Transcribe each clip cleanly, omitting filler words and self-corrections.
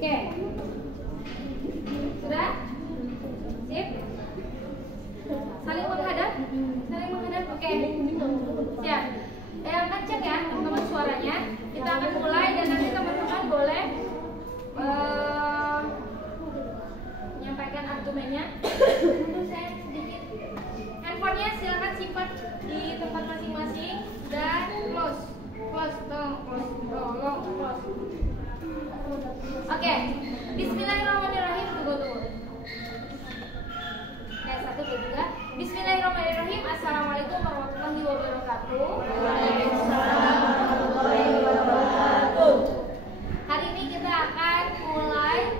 Oke. Sudah? Sip? Saling menghadap? Saling menghadap? Oke. Siap. Ngecek ya teman-teman suaranya. Kita akan mulai dan nanti teman-teman boleh menyampaikan argumennya. Untuk saya sedikit. Handphonenya silakan simpan di tempat masing-masing dan close. Tolong close. Oke. Bismillahirrahmanirrahim. Tunggu. Satu, dua, tiga. Bismillahirrahmanirrahim. Assalamualaikum warahmatullahi wabarakatuh. Waalaikumsalam warahmatullahi wabarakatuh. Hari ini kita akan mulai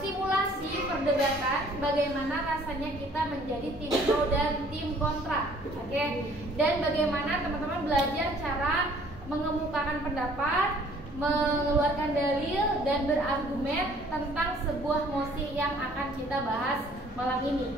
simulasi perdebatan bagaimana rasanya kita menjadi tim pro dan tim kontra. Oke. Dan bagaimana teman-teman belajar cara mengemukakan pendapat, mengeluarkan dalil dan berargumen tentang sebuah mosi yang akan kita bahas malam ini.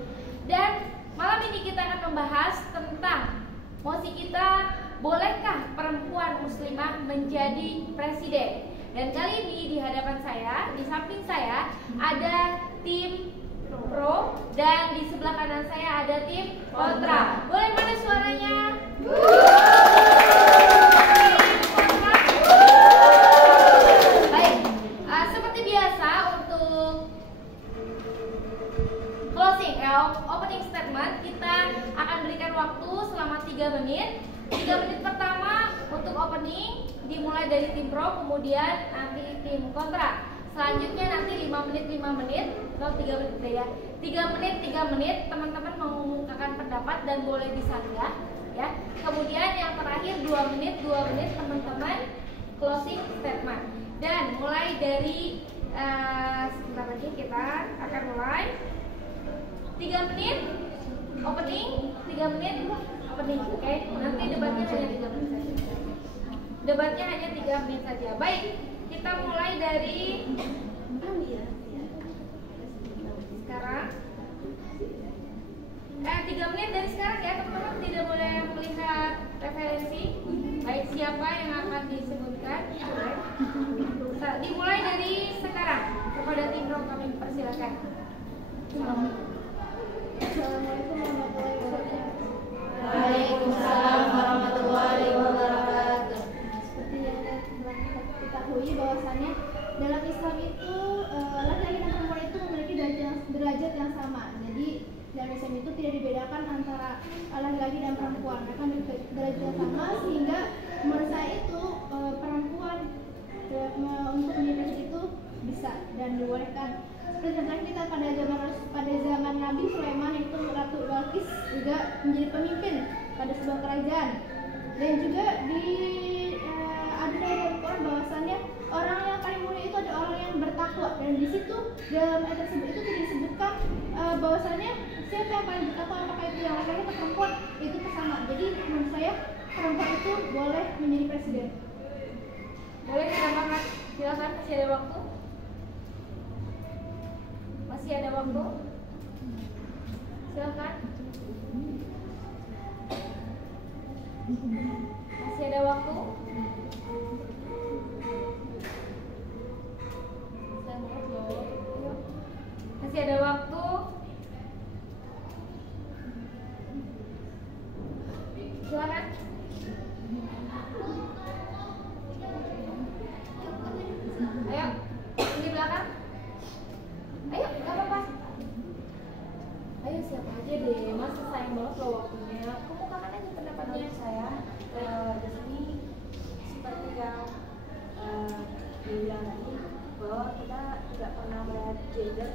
Dan malam ini kita akan membahas tentang mosi kita, bolehkah perempuan muslimah menjadi presiden? Dan kali ini di hadapan saya, di samping saya ada tim pro dan di sebelah kanan saya ada tim kontra. Boleh mana suaranya? Opening statement kita akan berikan waktu selama 3 menit. 3 menit pertama untuk opening dimulai dari tim pro, kemudian nanti tim kontra. Selanjutnya nanti 5 menit atau 3 menit ya. 3 menit teman-teman mengumumkakan pendapat dan boleh disanggah ya. Kemudian yang terakhir 2 menit teman-teman closing statement. Dan mulai dari sebentar lagi kita akan mulai 3 menit opening, 3 menit opening, oke? Nanti debatnya hanya 3 menit saja. Debatnya hanya 3 menit saja. Baik, kita mulai dari sekarang. 3 menit dari sekarang ya, teman-teman, tidak boleh melihat referensi. Baik, siapa yang akan disebutkan? Dimulai dari sekarang. Kepada tim pro kami persilakan. Assalamualaikum warahmatullahi wabarakatuh. Waalaikumsalam warahmatullahi wabarakatuh. Seperti yang telah diketahui bahwasannya dalam Islam itu laki-laki dan perempuan itu memiliki derajat yang sama. Jadi dalam Islam itu tidak dibedakan antara laki-laki dan perempuan. Mereka memiliki derajat yang sama sehingga menurut saya itu perempuan untuk menjadi itu bisa dan dibolehkan. Seperti contohnya kita pada zaman Nabi Sulaiman itu Ratu Balkis juga menjadi pemimpin pada sebuah kerajaan. Dan juga ada dalam Al-Quran bahwasannya orang yang paling mulia itu adalah orang yang bertakwa. Dan di situ dalam ayat tersebut itu tidak disebutkan bahwasannya siapa yang paling bertakwa, apakah itu yang laki-laki atau perempuan, itu sama. Jadi menurut saya perempuan itu boleh menjadi presiden. Boleh tidak banget? Silakan, masih ada waktu. Masih ada waktu. Silakan. Masih ada waktu. Masih ada waktu. Silakan. Ayo, di belakang. Ayo, gak apa-apa. Ayo siapa aja deh, mas sayang banget loh waktunya. Kemukakan aja pendapatnya. Saya di sini seperti yang dibilang tadi, bahwa kita tidak pernah melihat gender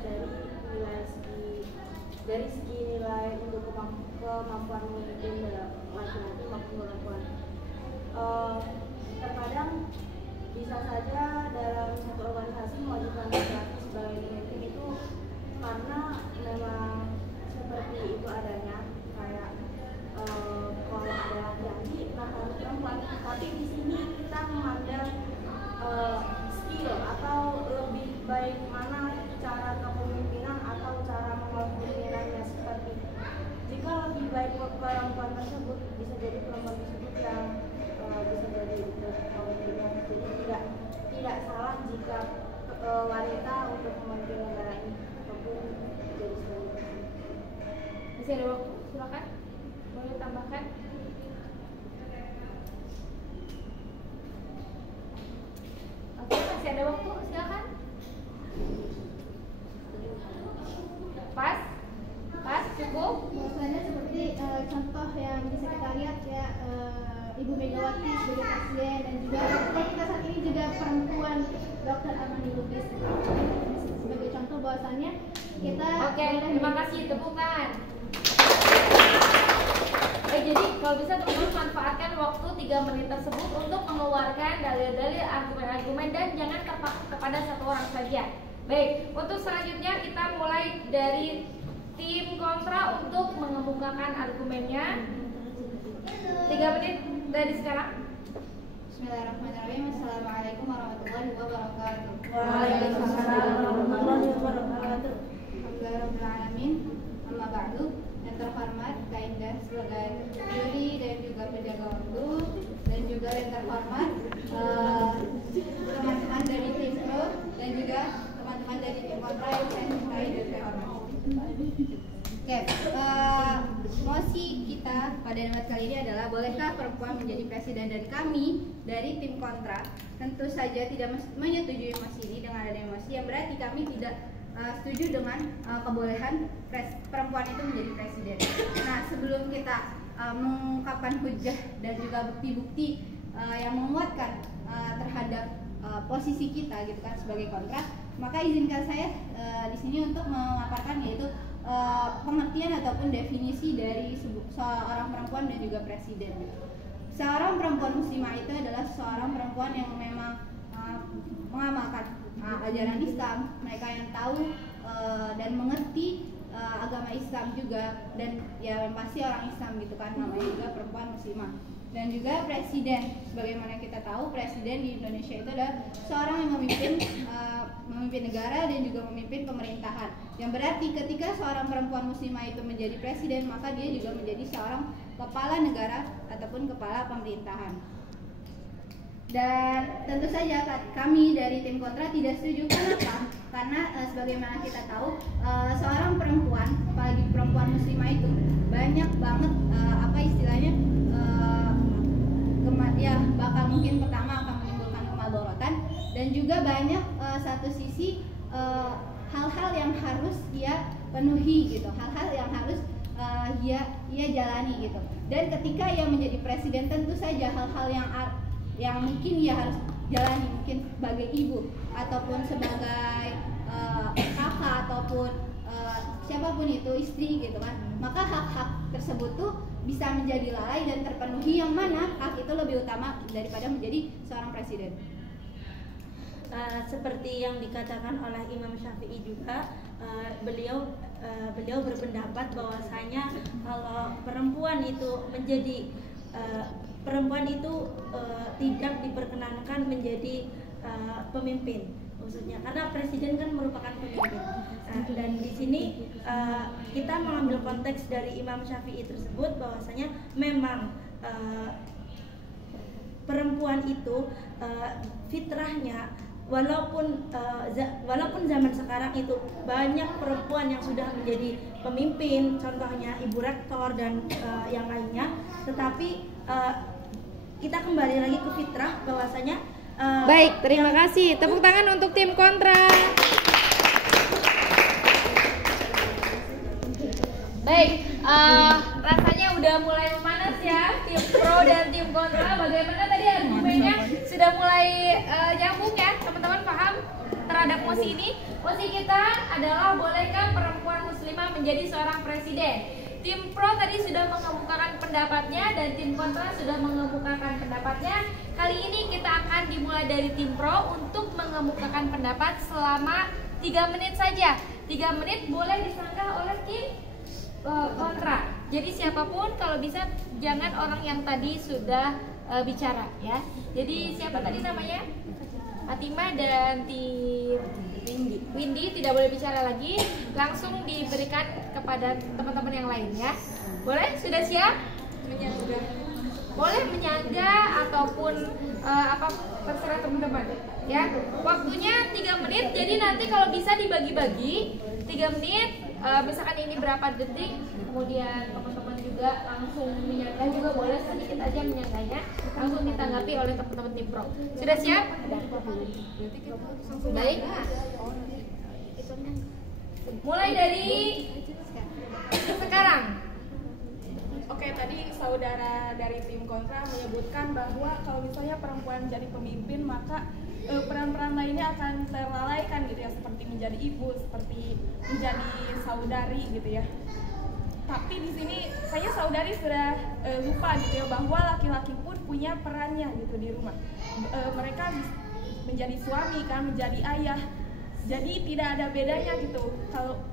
dari segi nilai untuk kemampuan memimpin laki-laki maupun perempuan. Terkadang bisa saja dalam satu organisasi mewajibkan laki-laki sebagai pemimpin itu karena memang seperti itu adanya, kayak kalau ada laki-laki maka harus perempuan. Tapi di sini kita memandang skill atau lebih baik mana cara kepemimpinan atau cara mengelola kepemimpinannya. Seperti jika lebih baik perempuan tersebut, bisa jadi perempuan tersebut yang bisa jadi pemimpin. Jadi tidak salah jika wanita untuk memimpin negara ini ataupun jadi sebagai Masih ada waktu, silakan. Boleh tambahkan. Oke, masih ada waktu, silakan. Pas? Pas, cukup? Bahwasannya seperti contoh yang bisa kita lihat ya, Ibu Megawati sebagai presiden, dan juga kalau kita saat ini juga perempuan Dr. Armandi Lubis sebagai contoh bahwasannya kita Oke, terima kasih, tepuk tangan. Jadi kalau bisa teman-teman manfaatkan waktu 3 menit tersebut untuk mengeluarkan dalil-dalil, argumen-argumen, dan jangan terpaku kepada satu orang saja. Baik, untuk selanjutnya kita mulai dari tim kontra untuk mengemukakan argumennya. 3 menit dari sekarang. Bismillahirrahmanirrahim. Assalamualaikum warahmatullahi wabarakatuh. Waalaikumsalam warahmatullahi wabarakatuh. Alhamdulillahirabbil alamin. Amma ba'du. Yang terhormat Kak Indah sebagai juri dan juga penjaga waktu, dan juga yang terhormat teman-teman dari tim pro dan juga teman-teman dari tim kontra yang saya cintai dan saya hormati. Oke, mosi kita pada debat kali ini adalah bolehkah perempuan menjadi presiden, dan kami dari tim kontra tentu saja tidak menyetujui mosi ini dengan adanya mosi yang berarti kami tidak setuju dengan kebolehan perempuan itu menjadi presiden. Nah, sebelum kita mengungkapkan hujah dan juga bukti-bukti yang menguatkan terhadap posisi kita gitu kan sebagai kontra, maka izinkan saya di sini untuk memaparkan yaitu pengertian ataupun definisi dari seorang perempuan dan juga presiden. Seorang perempuan muslimah itu adalah seorang perempuan yang memang mengamalkan ajaran Islam, mereka yang tahu dan mengerti agama Islam juga, dan ya pasti orang Islam gitu kan, namanya juga perempuan muslimah. Dan juga presiden, sebagaimana kita tahu presiden di Indonesia itu adalah seorang yang memimpin negara dan juga memimpin pemerintahan, yang berarti ketika seorang perempuan muslimah itu menjadi presiden, maka dia juga menjadi seorang kepala negara ataupun kepala pemerintahan. Dan tentu saja kami dari tim kontra tidak setuju. Kenapa? Karena sebagaimana kita tahu seorang perempuan, apalagi perempuan muslimah itu banyak banget ya bakal mungkin pertama akan menimbulkan kemadharatan, dan juga banyak satu sisi hal-hal yang harus dia penuhi gitu, hal-hal yang harus ia jalani gitu. Dan ketika ia menjadi presiden, tentu saja hal-hal yang mungkin ia harus jalani, mungkin sebagai ibu ataupun sebagai kakak ataupun siapapun itu, istri gitu kan, maka hak-hak tersebut tuh bisa menjadi lalai dan terpenuhi, yang mana hak itu lebih utama daripada menjadi seorang presiden. Seperti yang dikatakan oleh Imam Syafi'i juga, beliau berpendapat bahwasanya kalau perempuan itu menjadi tidak diperkenankan menjadi pemimpin, maksudnya karena presiden kan merupakan pemimpin. Dan di sini kita mengambil konteks dari Imam Syafi'i tersebut bahwasanya memang perempuan itu fitrahnya, walaupun zaman sekarang itu banyak perempuan yang sudah menjadi pemimpin, contohnya Ibu Rektor dan yang lainnya, tetapi kita kembali lagi ke fitrah bahwasanya baik, terima kasih. Tepuk tangan untuk tim kontra. Baik, rasanya udah mulai memanas ya tim pro dan tim kontra. Bagaimana tadi argumennya sudah mulai nyambung ya, teman-teman paham terhadap mosi ini? Mosi kita adalah bolehkah perempuan muslimah menjadi seorang presiden? Tim pro tadi sudah mengemukakan pendapatnya dan tim kontra sudah mengemukakan pendapatnya. Kali ini kita akan dimulai dari tim pro untuk mengemukakan pendapat selama 3 menit saja. 3 menit boleh disanggah oleh tim kontra. Jadi siapapun kalau bisa jangan orang yang tadi sudah bicara ya. Jadi siapa tadi namanya? Fatima dan tim Windy tidak boleh bicara lagi, langsung diberikan kepada teman-teman yang lain ya. Boleh? Sudah siap? Boleh menyangga ataupun apa terserah teman-teman. Ya, waktunya 3 menit. Jadi nanti kalau bisa dibagi-bagi 3 menit. Misalkan ini berapa detik, kemudian teman-teman juga langsung menyanggah juga boleh, sedikit aja menyanggahnya, langsung ditanggapi oleh teman-teman tim pro. Sudah siap? Baik. Mulai dari sekarang. Oke, tadi saudara dari tim kontra menyebutkan bahwa kalau misalnya perempuan jadi pemimpin, maka peran-peran lainnya akan terlalaikan gitu ya, seperti menjadi ibu, seperti menjadi saudari gitu ya. Tapi di sini kayaknya saudari sudah lupa gitu ya, bahwa laki-laki pun punya perannya gitu di rumah. Mereka menjadi suami kan, menjadi ayah. Jadi tidak ada bedanya gitu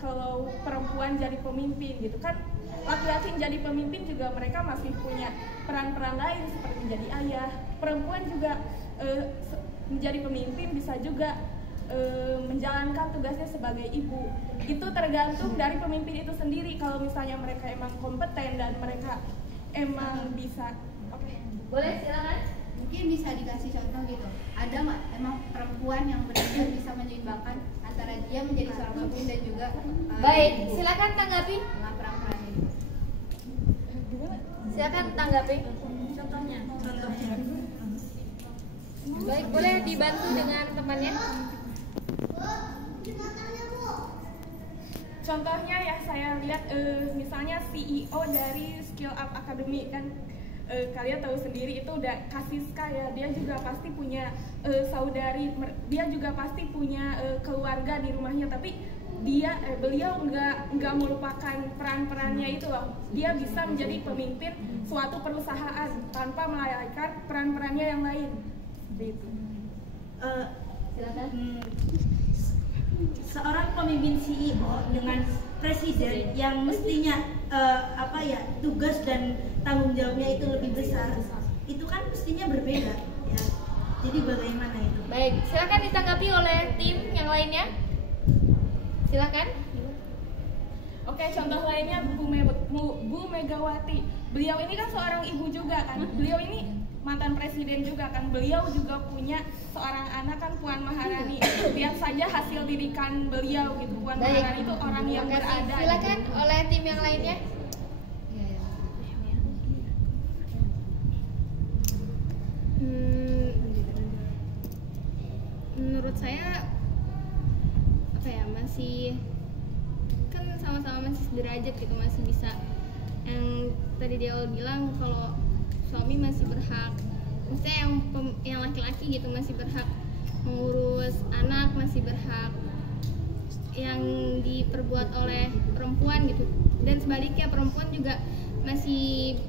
kalau perempuan jadi pemimpin gitu kan. Laki-laki menjadi pemimpin juga mereka masih punya peran-peran lain seperti menjadi ayah. Perempuan juga menjadi pemimpin bisa juga menjalankan tugasnya sebagai ibu. Itu tergantung dari pemimpin itu sendiri. Kalau misalnya mereka emang kompeten dan mereka emang bisa. Oke. Boleh, silakan. Mungkin bisa dikasih contoh gitu. Ada nggak emang perempuan yang benar-benar bisa menyeimbangkan antara dia menjadi seorang pemimpin dan juga Baik, ibu silakan tanggapi. dengan peran-peran itu. Silakan tanggapi. Contohnya. Baik, boleh dibantu dengan temannya. Contohnya ya saya lihat misalnya CEO dari Skill Up Academy kan, kalian tahu sendiri itu udah Kasiska ya, dia juga pasti punya saudari, dia juga pasti punya keluarga di rumahnya, tapi beliau nggak melupakan peran-perannya itu loh. Dia bisa menjadi pemimpin suatu perusahaan tanpa melalaikan peran-perannya yang lain. Seperti itu. Seorang pemimpin CEO dengan presiden yang mestinya tugas dan tanggung jawabnya itu lebih besar, itu kan mestinya berbeda ya. Jadi bagaimana itu? Baik, silakan ditanggapi oleh tim yang lainnya. Silakan. Oke, contoh lainnya Bu Megawati. Beliau ini kan seorang ibu juga kan. Beliau ini mantan presiden juga kan. Beliau juga punya seorang anak kan, Puan Maharani. Lihat saja hasil didikan beliau gitu. Puan Maharani itu orang yang Terima kasih. berada. Silakan oleh tim yang lainnya. Menurut saya masih kan sama-sama masih sederajat gitu, masih bisa. Yang tadi dia bilang kalau suami masih berhak, maksudnya yang laki-laki gitu masih berhak mengurus anak, masih berhak yang diperbuat oleh perempuan gitu, dan sebaliknya perempuan juga masih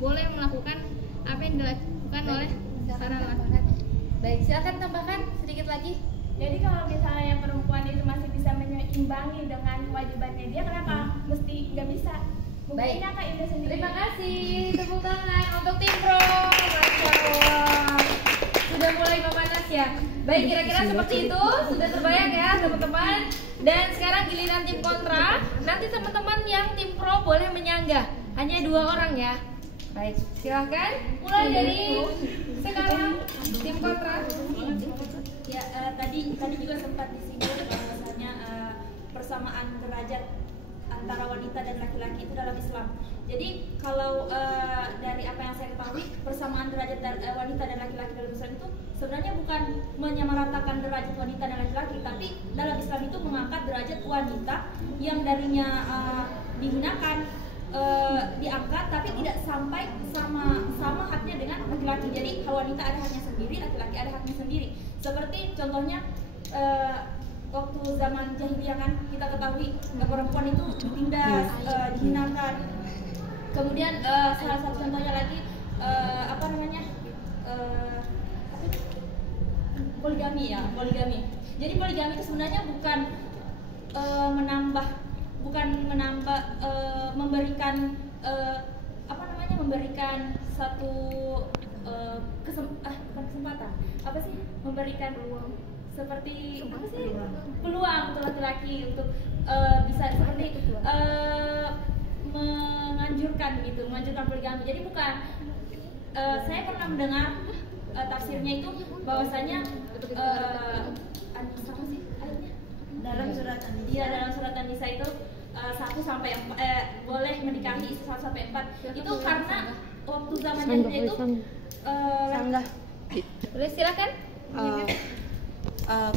boleh melakukan apa yang dilakukan oleh para laki-laki. Baik, silakan tambahkan sedikit lagi. Jadi kalau misalnya perempuan itu masih bisa menyeimbangi dengan kewajibannya dia, kenapa mesti nggak bisa? Buktinya Kak Indah sendiri. Terima kasih, tepuk tangan untuk tim pro. Masya Allah, sudah mulai memanas ya. Baik, kira-kira seperti itu. Sudah terbayang ya teman-teman. Dan sekarang giliran tim kontra. Nanti teman-teman yang tim pro boleh menyanggah. Hanya 2 orang ya. Baik, silahkan. Mulai dari sekarang tim kontra. Ya, tadi juga sempat disinggung bahwasanya persamaan derajat antara wanita dan laki-laki itu dalam Islam. Jadi kalau dari apa yang saya ketahui, persamaan derajat wanita dan laki-laki dalam Islam itu sebenarnya bukan menyamaratakan derajat wanita dan laki-laki, tapi dalam Islam itu mengangkat derajat wanita yang darinya dihinakan, diangkat, tapi tidak sampai sama haknya dengan laki-laki. Jadi wanita ada haknya sendiri, laki-laki ada haknya sendiri. Seperti contohnya waktu zaman jahiliyah kan kita ketahui perempuan itu ditindas, dihinakan. Kemudian salah satu contohnya lagi poligami ya, poligami. Jadi poligami itu sebenarnya bukan memberikan satu kesempatan, apa sih, memberikan peluang seperti apa sih, peluang untuk laki-laki untuk bisa seperti menganjurkan poligami. Jadi bukan, saya pernah mendengar tafsirnya itu bahwasanya sama sih ayatnya? Dalam surat An-Nisa. Iya, dalam surat An-Nisa itu 1 sampai 4 boleh menikahi 1 sampai 4. Itu karena waktu zaman jahiliyah itu Sanggah. Boleh silakan.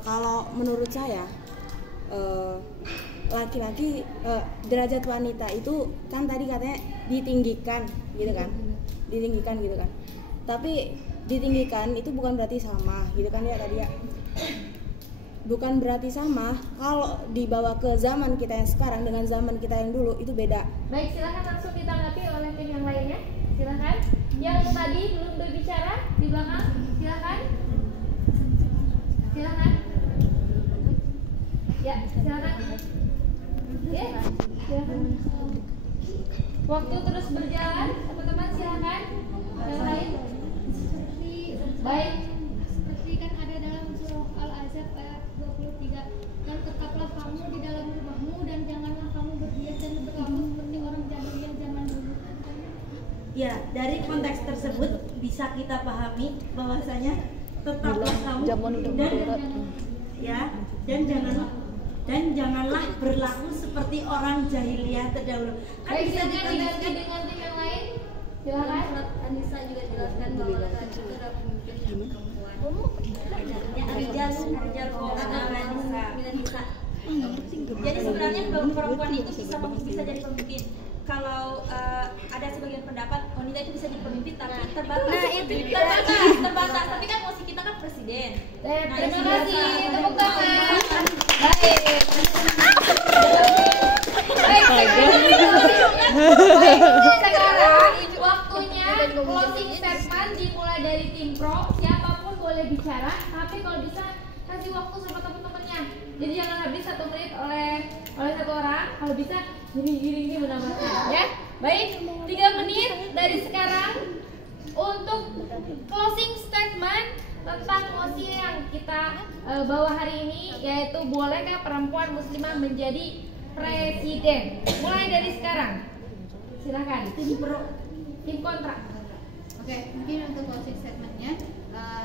Kalau menurut saya laki-laki derajat wanita itu kan tadi katanya ditinggikan gitu kan, tapi ditinggikan itu bukan berarti sama gitu kan ya tadi ya, bukan berarti sama. Kalau dibawa ke zaman kita yang sekarang dengan zaman kita yang dulu itu beda. Baik, silakan langsung ditanggapi oleh tim yang lainnya. Silakan. Yang tadi belum berbicara di belakang, silakan. Silakan. Ya, silakan. Ya, silakan. Waktu terus berjalan, teman-teman silakan. Yang lain. Baik. Seperti kan ada dalam surah Al-Ahzab ayat 23, dan tetaplah kamu di dalam rumahmu dan janganlah kamu berhias dan berlaku seperti orang jahiliyah zaman dulu. Ya, dari konteks tersebut bisa kita pahami bahwasanya tetaplah kamu dan janganlah berlaku seperti orang jahiliyah terdahulu. Kan Baik, bisa silakan diganti dikonteskan. dengan tim yang lain. Silakan. Surat An-Nisa juga jelaskan bahwa laki-laki itu adalah pemimpin perempuan. Rijal Nisa. Jadi sebenarnya perempuan itu bisa jadi pemimpin. Kalau ada sebagian pendapat wanita itu bisa jadi pemimpin tapi terbatas. Tapi kan posisi kita kan presiden. Terima kasih. Tepuk tangan. Baik. Sekarang waktunya closing statement dimulai dari tim pro. Siapapun boleh bicara, tapi kalau bisa kasih waktu sama teman-temannya. Jadi jangan habis 1 menit oleh satu orang. Kalau bisa gini menambahkan ya. Baik, 3 menit dari sekarang untuk closing statement tentang mosi yang kita bawa hari ini, yaitu bolehkah perempuan muslimah menjadi presiden? Mulai dari sekarang. Silakan. Tim kontra. Oke, mungkin untuk closing statementnya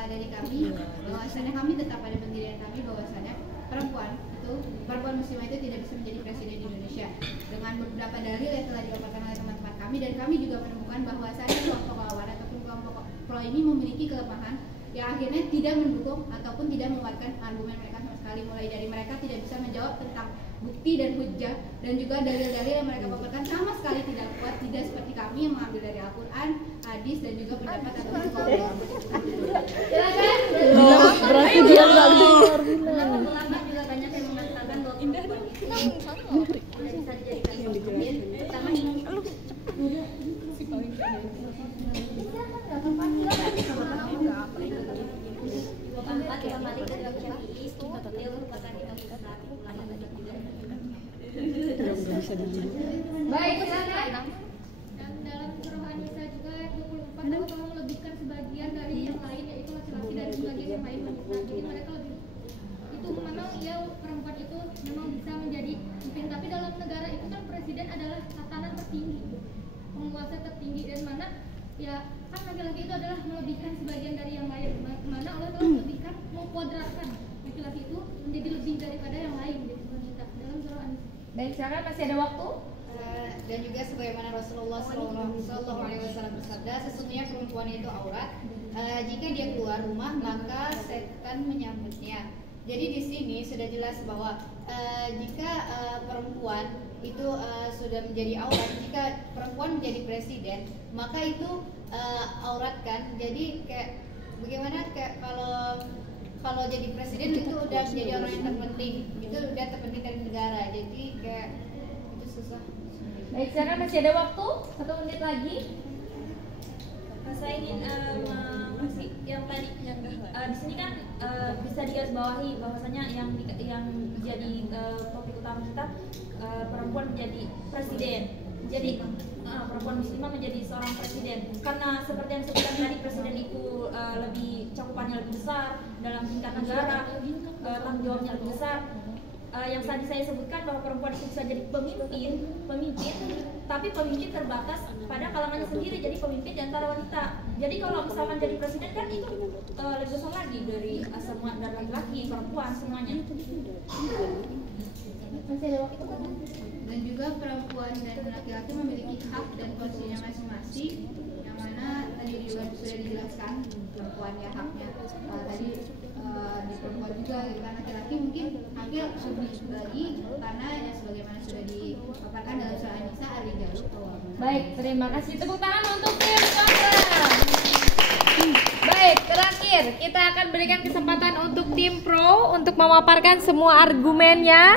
dari kami, bahwasannya kami tetap pada pendirian kami bahwasannya perempuan muslimah itu tidak bisa menjadi presiden di Indonesia dengan beberapa dalil yang telah didapatkan oleh teman-teman kami, dan kami juga menemukan bahwasannya kelompok lawan ataupun kelompok pro ini memiliki kelemahan yang akhirnya tidak mendukung ataupun tidak menguatkan argumen mereka sama sekali, mulai dari mereka tidak bisa menjawab tentang bukti dan hujjah, dan juga dalil-dalil yang mereka paparkan sama sekali tidak kuat, tidak seperti kami yang mengambil dari Al-Quran, hadis, dan juga pendapat ataupun kaum. Silakan. Berarti dia nggak dengar. Ulama juga banyak yang mengatakan bahwa perempuan itu tidak bisa dijadikan pemimpin, pertama ini. Baik, silakan. Dan dalam surah An-Nisa juga ayat 24, Allah telah melebihkan sebagian dari yang lain, yaitu laki-laki, dan sebagian yang lain wanita. Jadi mereka lebih itu memang ya perempuan itu memang bisa menjadi pemimpin, tapi dalam negara itu kan presiden adalah tatanan tertinggi, penguasa tertinggi, dan mana ya kan laki-laki itu adalah melebihkan sebagian dari yang lain, mana Allah telah melebihkan, mengkuadratkan laki-laki itu menjadi lebih daripada yang lain, jadi wanita dalam surah An-Nisa. Baik, silakan, masih ada waktu. Dan juga sebagaimana Rasulullah SAW bersabda, sesungguhnya perempuan itu aurat. Jika dia keluar rumah maka setan menyambutnya. Jadi di sini sudah jelas bahwa jika perempuan itu sudah menjadi aurat, jika perempuan menjadi presiden maka itu aurat kan. Jadi kayak bagaimana kayak kalau jadi presiden itu udah menjadi orang yang terpenting, itu udah terpenting dari negara. Jadi kayak itu susah. Baik, silakan, masih ada waktu 1 menit lagi. Saya ingin masih yang tadi di sini kan bisa digarisbawahi bahwasanya yang jadi topik utama kita perempuan menjadi presiden. Jadi perempuan muslimah menjadi seorang presiden, karena seperti yang disebutkan tadi, presiden itu lebih cakupannya lebih besar dalam tingkat negara, tanggung jawabnya lebih besar. yang tadi saya sebutkan bahwa perempuan itu bisa jadi pemimpin, tapi pemimpin terbatas pada kalangannya sendiri, jadi pemimpin di antara wanita. Jadi kalau misalkan jadi presiden kan itu lebih besar lagi dari semua, dari laki-laki, perempuan semuanya. Masih ada waktu kan? Dan juga perempuan dan laki-laki memiliki hak dan porsinya masing-masing, yang mana tadi juga sudah dijelaskan perempuannya haknya tadi di perempuan juga gitu kan. Laki-laki mungkin haknya lebih bagi karena ya sebagaimana sudah dipaparkan dalam surah An-Nisa ar-rijalu qawwamuna. Baik, terima kasih. Tepuk tangan untuk tim kontra. Baik, terakhir kita akan berikan kesempatan untuk tim pro untuk memaparkan semua argumennya.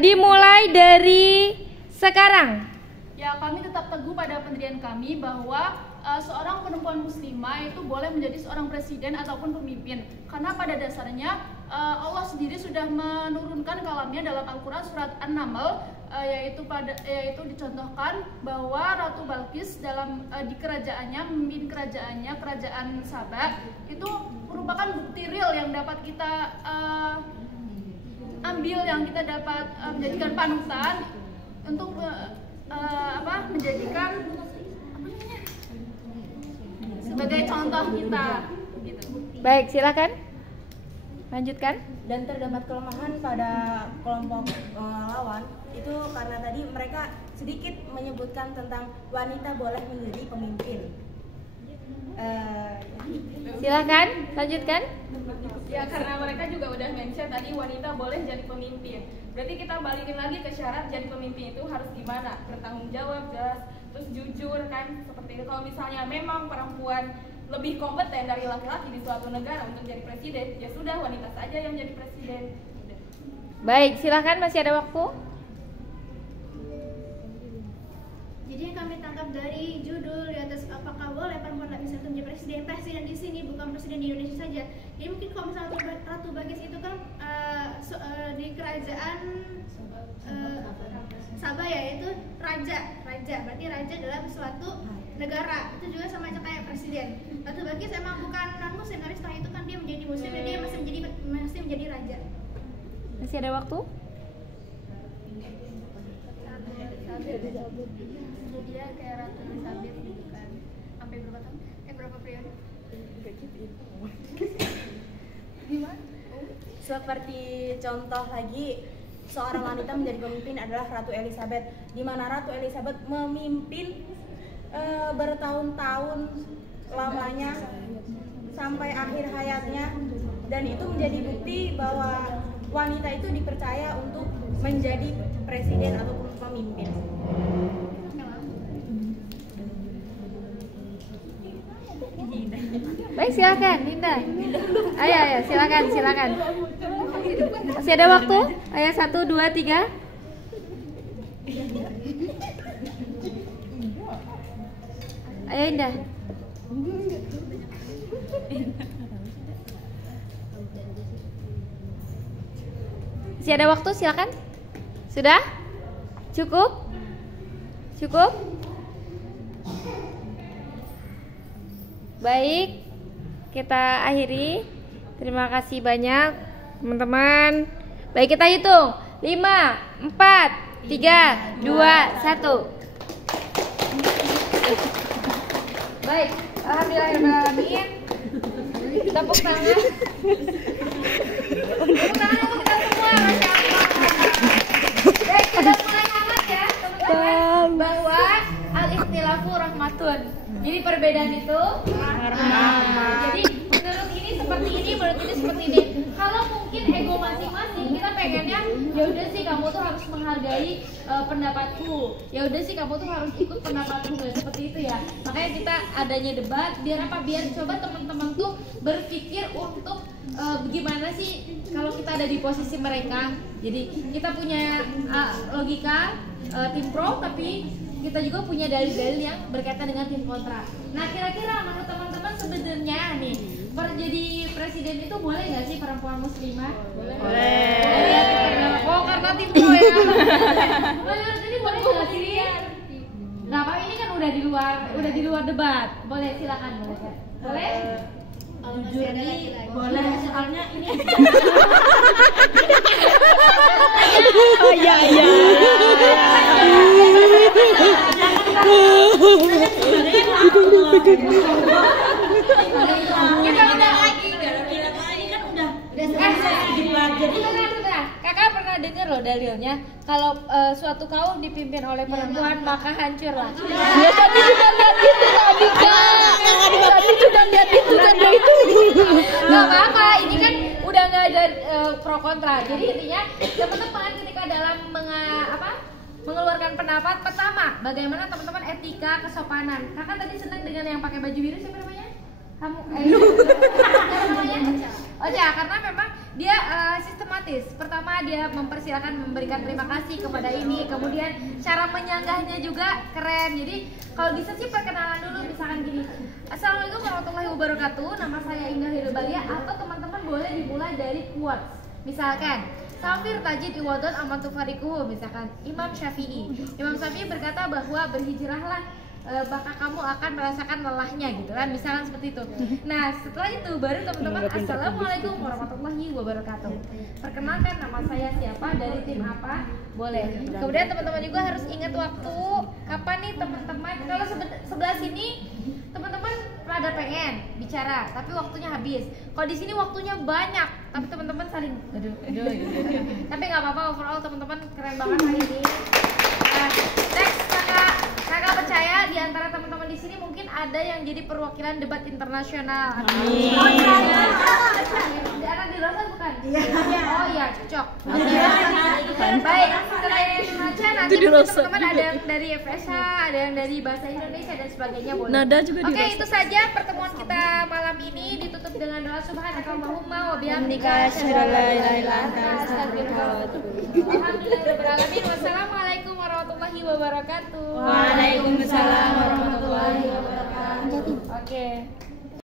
Dimulai dari sekarang. Ya, kami tetap teguh pada pendirian kami bahwa seorang perempuan muslimah itu boleh menjadi seorang presiden ataupun pemimpin. Karena pada dasarnya Allah sendiri sudah menurunkan kalamnya dalam Al-Quran surat An-Naml, yaitu dicontohkan bahwa Ratu Balqis dalam di kerajaannya, memimpin kerajaannya, kerajaan Saba, itu merupakan bukti real yang dapat kita ambil, yang kita dapat menjadikan panutan untuk menjadikan sebagai contoh kita gitu. Baik, silakan lanjutkan. Dan terdapat kelemahan pada kelompok lawan itu karena tadi mereka sedikit menyebutkan tentang wanita boleh menjadi pemimpin. Silakan lanjutkan. Ya, karena mereka juga udah mention tadi wanita boleh jadi pemimpin. Berarti kita balikin lagi ke syarat jadi pemimpin itu harus gimana? Bertanggung jawab, jelas, terus jujur kan, seperti itu. Kalau misalnya memang perempuan lebih kompeten dari laki-laki di suatu negara untuk jadi presiden, ya sudah, wanita saja yang jadi presiden. Baik, silakan, masih ada waktu. Jadi yang kami tangkap dari judul di atas, apakah boleh perempuan bisa menjadi presiden? Presiden di sini bukan presiden di Indonesia saja. Jadi mungkin kalau misalnya Ratu Balqis itu kan di kerajaan Sabah ya, itu raja. Berarti raja dalam suatu negara. Itu juga sama aja kayak presiden. Ratu Balqis emang bukan non muslim, tapi setelah itu kan dia menjadi muslim dan dia masih menjadi raja. Masih ada waktu? Dia kayak Ratu Elizabeth gitu kan, sampai berapa tahun? Berapa periode? Gimana? Seperti contoh lagi, seorang wanita menjadi pemimpin adalah Ratu Elizabeth, di mana Ratu Elizabeth memimpin bertahun-tahun lamanya sampai akhir hayatnya, dan itu menjadi bukti bahwa wanita itu dipercaya untuk menjadi presiden ataupun pemimpin. Baik, silakan Linda. Ayo, silakan. Masih ada waktu? Ayo, 1, 2, 3. Ayo Indah. Masih ada waktu, silakan. Sudah? Cukup? Baik, kita akhiri. Terima kasih banyak teman-teman. Baik, kita hitung 5, 4, 3, 2, 1. Baik, alhamdulillahirrahmanirrahim. Tepuk tangan. Tepuk tangan untuk kita semua, Masya Allah. Baik, sudah mulai hangat ya teman-teman, bahwa al-ikhtilafu rahmatun. Jadi perbedaan itu jadi menurut ini seperti ini, menurut ini seperti ini. Kalau mungkin ego masing-masing, kita pengennya ya udah sih kamu tuh harus menghargai pendapatku. Ya udah sih kamu tuh harus ikut pendapatku, kayak seperti itu ya. Makanya kita adanya debat biar apa? Biar coba teman-teman tuh berpikir untuk gimana sih kalau kita ada di posisi mereka. Jadi kita punya logika tim pro, tapi kita juga punya dalil-dalil yang berkaitan dengan tim kontra. Nah, kira-kira menurut teman-teman sebenarnya nih, jadi presiden itu boleh nggak sih perempuan muslimah? Boleh. Oh, karena tim pro ya. Jadi boleh nggak sih? Nah, Pak, ini kan udah di luar debat. Boleh, silakan. Boleh? Jujur nih boleh, soalnya ini iya. Kita udah lagi. Ini kan udah selesai dipelajari. Sebentar. Kakak pernah dengar loh dalilnya kalau suatu kaum dipimpin oleh perempuan maka hancurlah. Ya tadi juga lihat itu tadi Kak. Tadi juga lihat itu tadi itu. Gak apa-apa, ini kan udah nggak ada pro kontra. Jadi intinya teman-teman ketika dalam mengeluarkan pendapat, pertama bagaimana teman-teman etika kesopanan. Kakak tadi senang dengan yang pakai baju biru, siapa namanya? Kamu siapa namanya? Ocha, karena memang dia sistematis. Pertama dia mempersilahkan memberikan terima kasih kepada ini, kemudian cara menyanggahnya juga keren. Jadi kalau bisa sih perkenalan dulu, misalkan gini, Assalamualaikum warahmatullahi wabarakatuh, nama saya Indah Hirubalia, atau teman-teman boleh dimulai dari quotes. Misalkan Safir Tajid Iwadon Amantu Farikuhu, misalkan Imam Syafi'i. Imam Syafi'i berkata bahwa berhijrahlah maka kamu akan merasakan lelahnya gitu kan, misalkan seperti itu. Nah setelah itu baru teman-teman Assalamualaikum warahmatullahi wabarakatuh, perkenalkan nama saya siapa, dari tim apa, boleh. Kemudian teman-teman juga harus ingat waktu, kapan nih teman-teman, kalau sebelah sini teman-teman rada pengen bicara tapi waktunya habis, kalau di sini waktunya banyak tapi teman-teman saling aduh. Tapi nggak apa-apa, overall teman-teman keren banget hari ini. Next, kakak percaya di antara teman-teman di sini mungkin ada yang jadi perwakilan debat internasional. Amin. Anak di Rosa bukan? Iya. Oh iya, cocok. Baik, selain Raja nanti teman-teman ada yang dari FSH, ada yang dari Bahasa Indonesia dan sebagainya, boleh. Nada juga di Oke, itu saja pertemuan kita malam ini, ditutup dengan doa subhanakallahumma wa bihamdika asyhadu an la ilaha illa anta astaghfiruka wa atubu ilaik. Alhamdulillahirabbil alamin. Wassalamualaikum warahmatullahi wabarakatuh. Waalaikumsalam warahmatullahi wabarakatuh. Oke.